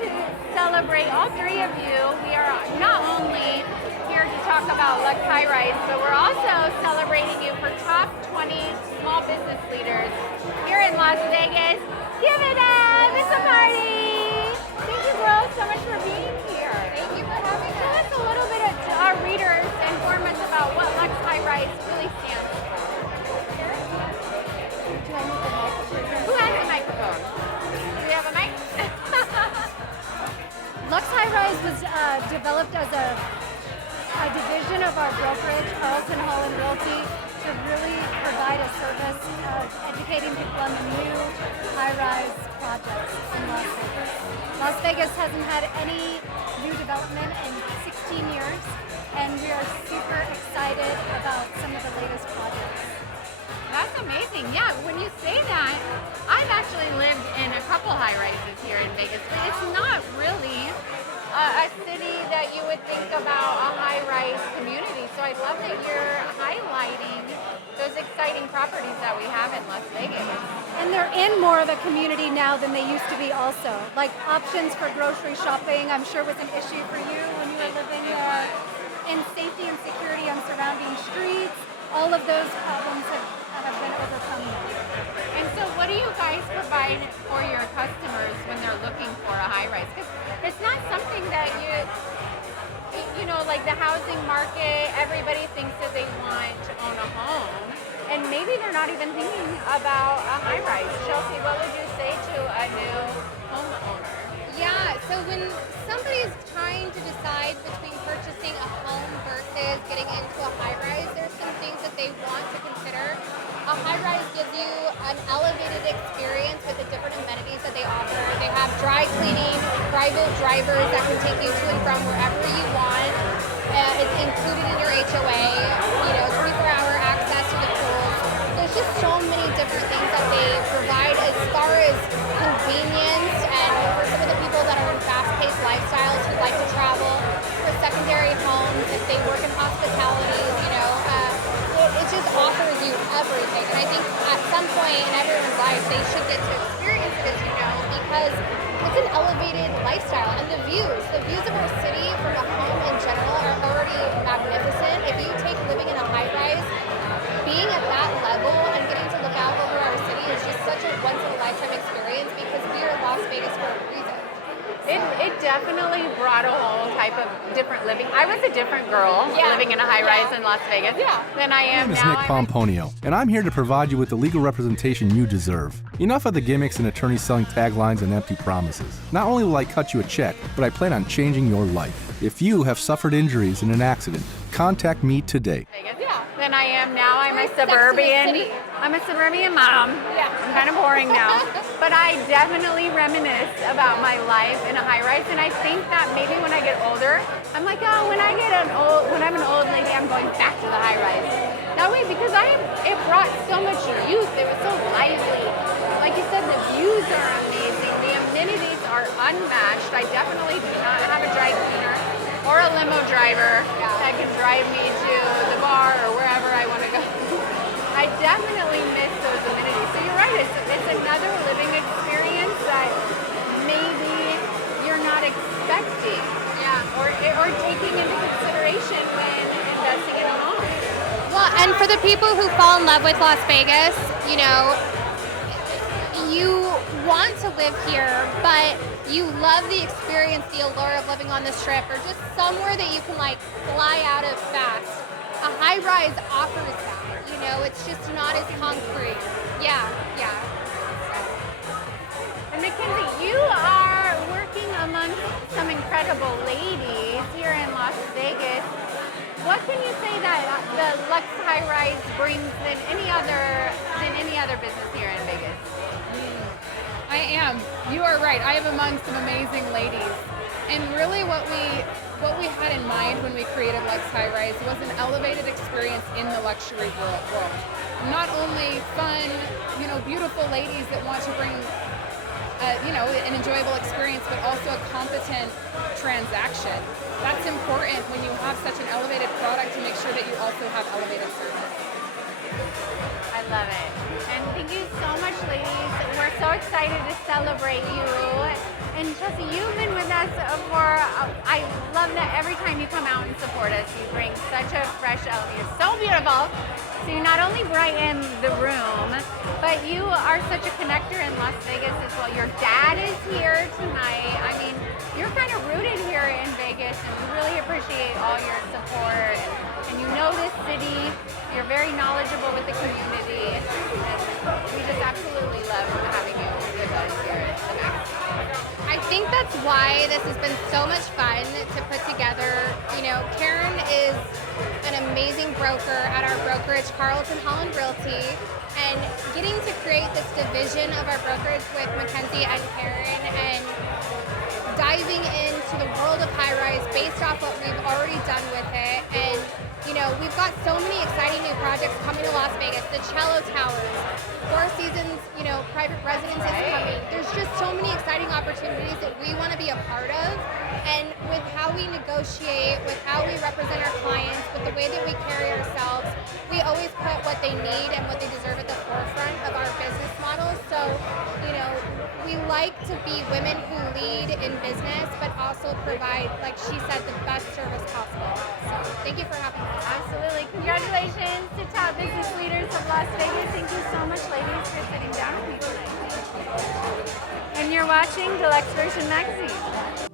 to celebrate all three of you. We are not only here to talk about Lux High Rise, but we're also celebrating you for top 20 small business leaders here in Las Vegas. Give it up! It's a party! Thank you, girls, so much for being here. Thank you for having us. Tell us a little bit to our readers, inform us about what Lux High Rise really stands for. Who has the microphone? Do we have a mic? Lux High Rise was developed as a division of our brokerage, Carlson Hall and Realty, to really provide a service of educating people on the new high-rise projects in Las Vegas. Las Vegas hasn't had any new development in 16 years, and we are super excited about some of the latest projects. That's amazing. Yeah, when you say that, I've actually lived in a couple high-rises here in Vegas, but it's not really a city that you would think about a high-rise community. So I love that you're highlighting those exciting properties that we have in Las Vegas. And they're in more of a community now than they used to be also. Like options for grocery shopping, I'm sure was an issue for you when you were living there. And safety and security on surrounding streets, all of those problems have been overcome now. And so what do you guys provide for your customers when they're looking for a high-rise? Because it's not something that you know, like the housing market, everybody thinks that they want to own a home, and maybe they're not even thinking about a high-rise. Chelsea, what would you say to a new homeowner? Yeah, so when somebody is trying to decide between purchasing a home versus getting into a high-rise, there's some things that they want to consider. A high-rise gives you an elevated experience with the different amenities that they offer. They have dry cleaning, private drivers that can take you to and from wherever you want. It's included in your HOA, 24-hour access to the pools. There's just so many different things that they provide as far as convenience, and for some of the people that are in fast-paced lifestyles who like to travel, for secondary homes, if they work in hospitality, it just offers you everything. And I think at some point in everyone's life, they should get to experience it, because it's an elevated lifestyle. And the views of our city from a home in general are already magnificent. If you take living in a high-rise, being at that level and getting to look out over our city is just such a once-in-a-lifetime experience, because we are Las Vegas for a reason. It definitely brought a whole type of different living. I was a different girl living in a high-rise in Las Vegas than I am now. My name is Nick Pomponio, and I'm here to provide you with the legal representation you deserve. Enough of the gimmicks and attorneys selling taglines and empty promises. Not only will I cut you a check, but I plan on changing your life. If you have suffered injuries in an accident, contact me today. Than I am now. I'm a suburban mom. I'm kind of boring now. But I definitely reminisce about my life in a high-rise, and I think that maybe when I get older, I'm like, oh, when I'm an old lady, I'm going back to the high-rise. That way, because it brought so much youth. It was so lively. Like you said, the views are amazing. The amenities are unmatched. I definitely do not have a dry cleaner or a limo driver that can drive me to the bar or wherever I want to go. I definitely miss those amenities. So you're right, it's another living experience that maybe you're not expecting or taking into consideration when investing in a home. Well, and for the people who fall in love with Las Vegas, you want to live here, but you love the experience, the allure of living on the Strip, or just somewhere that you can fly out of fast. A high-rise offers that, it's just not as concrete. Yeah. And Mackenzie, you are working amongst some incredible ladies here in Las Vegas. What can you say that the Lux High Rise brings than any other business here in Vegas? I am. You are right. I am among some amazing ladies. And really what we had in mind when we created Lux High Rise was an elevated experience in the luxury world. Not only fun, beautiful ladies that want to bring an enjoyable experience, but also a competent transaction. That's important when you have such an elevated product, to make sure that you also have elevated service. I love it. And thank you so much, ladies. We're so excited to celebrate you And Chelsea, you've been with us for, I love that every time you come out and support us, you bring such a fresh element. You're so beautiful. So you not only brighten the room, but you are such a connector in Las Vegas as well. Your dad is here tonight. I mean, you're kind of rooted here in Vegas, and we really appreciate all your support. And you know this city. You're very knowledgeable with the community. And we just absolutely love having you with us here tonight. I think that's why this has been so much fun to put together. You know, Karen is an amazing broker at our brokerage, Carlton Holland Realty, and getting to create this division of our brokerage with Mackenzie and Karen and diving into the world of high-rise based off what we've already done with it. And, you know, we've got so many exciting new projects coming to Las Vegas, the Cello Towers, Four Seasons, you know, private residence is coming. There's just so many exciting opportunities that we want to be a part of. And with how we negotiate, with how we represent our clients, with the way that we carry ourselves, we always put what they need and what they deserve at the forefront of our business model. So, you know, we like to be women who lead in business, but also provide, like she said, the best service possible. So thank you for having us. Absolutely. Congratulations to top business leaders of Las Vegas. Thank you so much, ladies, for sitting down with me tonight. And you're watching Deluxe Version Magazine.